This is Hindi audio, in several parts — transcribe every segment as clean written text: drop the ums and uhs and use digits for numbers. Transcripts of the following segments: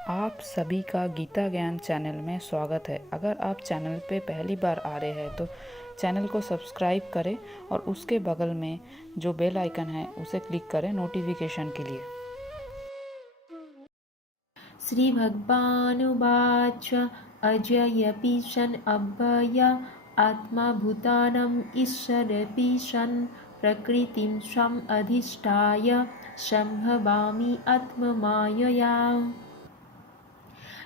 आप सभी का गीता ज्ञान चैनल में स्वागत है। अगर आप चैनल पे पहली बार आ रहे हैं तो चैनल को सब्सक्राइब करें और उसके बगल में जो बेल आइकन है उसे क्लिक करें नोटिफिकेशन के लिए। श्रीभगवानुवाच अजयपि सन् अव्यय आत्मा भूतानाम् ईश्वरपि सन् प्रकृतिं स्वम् अधिष्ठाय सम्भवामि आत्ममायया।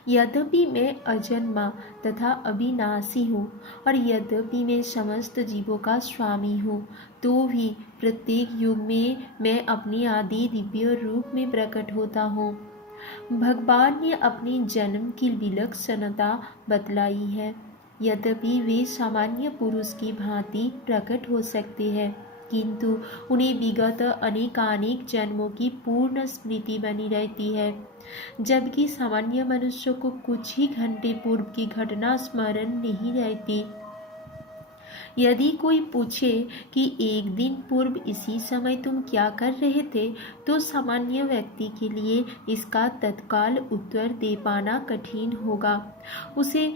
यद्यपि मैं अजन्मा तथा अविनाशी हूँ और यद्यपि मैं समस्त जीवों का स्वामी हूँ, तो भी प्रत्येक युग में मैं अपनी आदि दिव्य रूप में प्रकट होता हूँ। भगवान ने अपने जन्म की विलक्षणता बतलाई है। यद्यपि वे सामान्य पुरुष की भांति प्रकट हो सकते हैं, किंतु उन्हें विगत अनेकानेक जन्मों की पूर्ण स्मृति बनी रहती है, जबकि सामान्य मनुष्यों को कुछ ही घंटे पूर्व की घटना स्मरण नहीं रहती। यदि कोई पूछे कि एक दिन पूर्व इसी समय तुम क्या कर रहे थे, तो सामान्य व्यक्ति के लिए इसका तत्काल उत्तर दे पाना कठिन होगा। उसे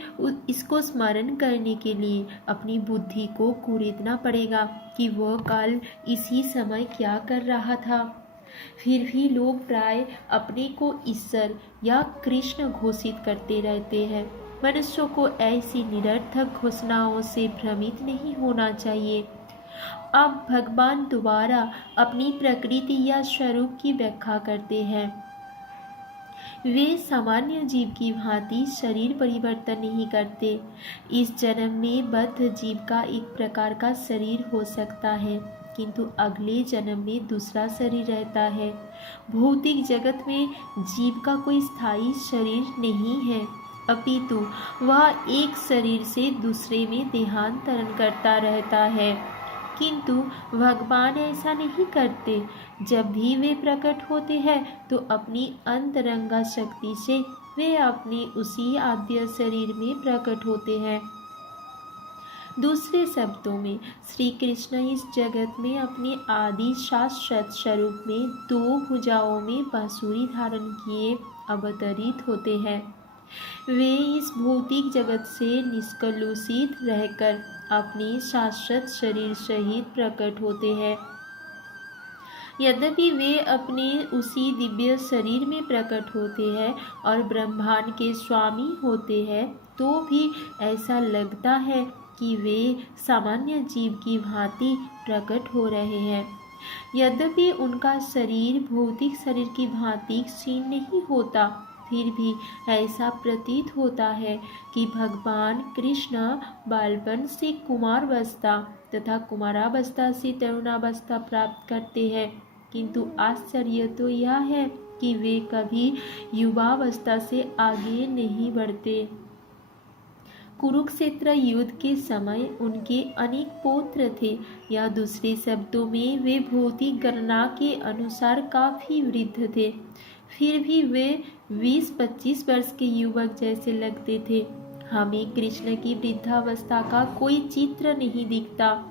इसको स्मरण करने के लिए अपनी बुद्धि को कुरेदना पड़ेगा कि वह कल इसी समय क्या कर रहा था। फिर भी लोग प्राय अपने को ईश्वर या कृष्ण घोषित करते रहते हैं। मनुष्यों को ऐसी निरर्थक घोषणाओं से भ्रमित नहीं होना चाहिए। अब भगवान दोबारा अपनी प्रकृति या स्वरूप की व्याख्या करते हैं। वे सामान्य जीव की भांति शरीर परिवर्तन नहीं करते। इस जन्म में बद्ध जीव का एक प्रकार का शरीर हो सकता है, किंतु अगले जन्म में दूसरा शरीर रहता है। भौतिक जगत में जीव का कोई स्थायी शरीर नहीं है, अपितु वह एक शरीर से दूसरे में देहांतरण करता रहता है। किंतु भगवान ऐसा नहीं करते। जब भी वे प्रकट होते हैं तो अपनी अंतरंगा शक्ति से वे अपने उसी आद्य शरीर में प्रकट होते हैं। दूसरे शब्दों में श्री कृष्ण इस जगत में अपने आदि शाश्वत स्वरूप में दो भुजाओं में बांसुरी धारण किए अवतरित होते हैं। वे इस भौतिक जगत से निष्कलुषित रहकर अपने शाश्वत शरीर सहित प्रकट होते हैं। यद्यपि वे अपने उसी दिव्य शरीर में प्रकट होते हैं और ब्रह्मांड के स्वामी होते हैं, तो भी ऐसा लगता है कि वे सामान्य जीव की भांति प्रकट हो रहे हैं। यद्यपि उनका शरीर भौतिक शरीर की भांति क्षीण नहीं होता, फिर भी ऐसा प्रतीत होता है कि भगवान कृष्ण बालपन से कुमारावस्था तथा कुमारावस्था से तरुणावस्था प्राप्त करते हैं, किंतु आश्चर्य तो यह है कि वे कभी युवावस्था से आगे नहीं बढ़ते। कुरुक्षेत्र युद्ध के समय उनके अनेक पौत्र थे, या दूसरे शब्दों में वे भौतिक गणना के अनुसार काफी वृद्ध थे। फिर भी वे 20-25 वर्ष के युवक जैसे लगते थे। हमें कृष्ण की वृद्धावस्था का कोई चित्र नहीं दिखता,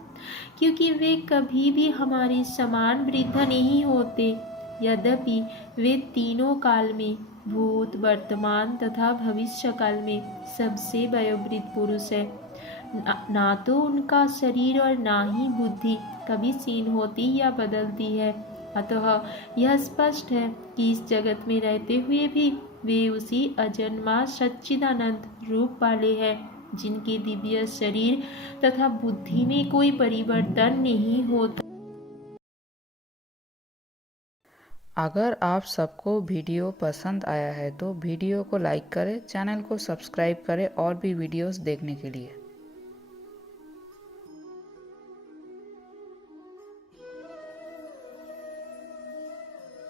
क्योंकि वे कभी भी हमारे समान वृद्ध नहीं होते। यद्यपि वे तीनों काल में, भूत, वर्तमान तथा भविष्य काल में सबसे वयोवृद्ध पुरुष है। ना तो उनका शरीर और ना ही बुद्धि कभी क्षीण होती या बदलती है। अतः यह स्पष्ट है कि इस जगत में रहते हुए भी वे उसी अजन्मा सच्चिदानंद रूप वाले हैं, जिनके दिव्य शरीर तथा बुद्धि में कोई परिवर्तन नहीं होता। अगर आप सबको वीडियो पसंद आया है तो वीडियो को लाइक करें, चैनल को सब्सक्राइब करें और भी वीडियोस देखने के लिए।